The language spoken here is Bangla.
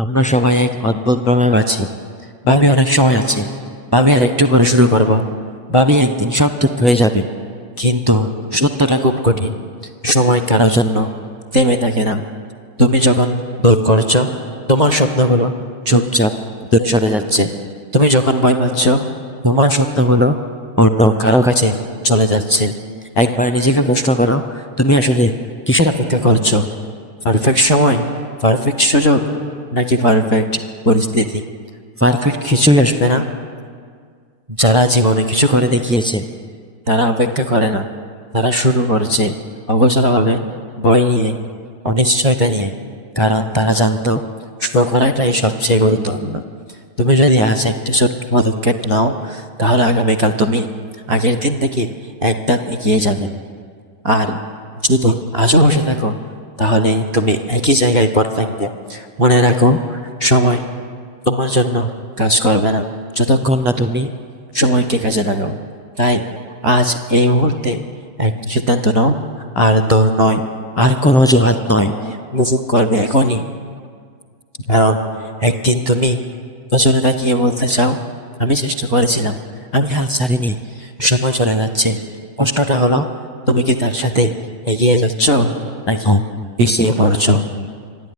আমরা সবাই এক অদ্ভুত ভ্রমে আছি। ভাবি অনেক সময় আছে, ভাবি আর একটু করে শুরু করবো, ভাবি একদিন সব ঠিক হয়ে যাবে। কিন্তু সত্যটা খুব কঠিন। সময় কারোর জন্য থেমে থাকে না। তুমি যখন দূর করছো, তোমার স্বপ্নগুলো চুপচাপ দূর সরে যাচ্ছে। তুমি যখন ভয় পাচ্ছ, তোমার স্বপ্নগুলো অন্য কারো কাছে চলে যাচ্ছে। একবার নিজেকে প্রশ্ন করো, তুমি আসলে কিসের অপেক্ষা করছো? পারফেক্ট সময়, পারফেক্ট সুযোগ, নাকি পারফেক্ট পরিস্থিতি? পারফেক্ট কিছুই আসবে না। যারা জীবনে কিছু করে দেখিয়েছে তারা অপেক্ষা করে না, তারা শুরু করছে অগোছালোভাবে, ভয় নিয়ে, অনিশ্চয়তা নিয়ে। কারণ তারা জানতো শুরু করাটাই সবচেয়ে গুরুত্বপূর্ণ। তুমি যদি আজ একটা ছোট্ট পদক্ষেপ নাও, তাহলে আগামীকাল তুমি আগের দিন থেকে এক ধাপ এগিয়ে যাবে। আর যদি আজও বসে থাকো, তাহলে তুমি একই জায়গায় পড়ে থাকবে। মনে রাখো, সময় তোমার জন্য কাজ করবে না যতক্ষণ না তুমি সময়কে কাজে লাগাও। তাই আজ এই মুহূর্তে এক সিদ্ধান্ত নাও, আর দৌড় নয়, আর কোনো অজুহাত নয়, মুভ করবে এখনই। কারণ একদিন তুমি পেছনে তাকিয়ে বলতে চাও, আমি চেষ্টা করেছিলাম, আমি হাল ছাড়িনি। সময় চলে যাচ্ছে। প্রশ্নটা হলো, তুমি কি তার সাথে এগিয়ে যাচ্ছ নাকি পিছিয়ে পড়ছো?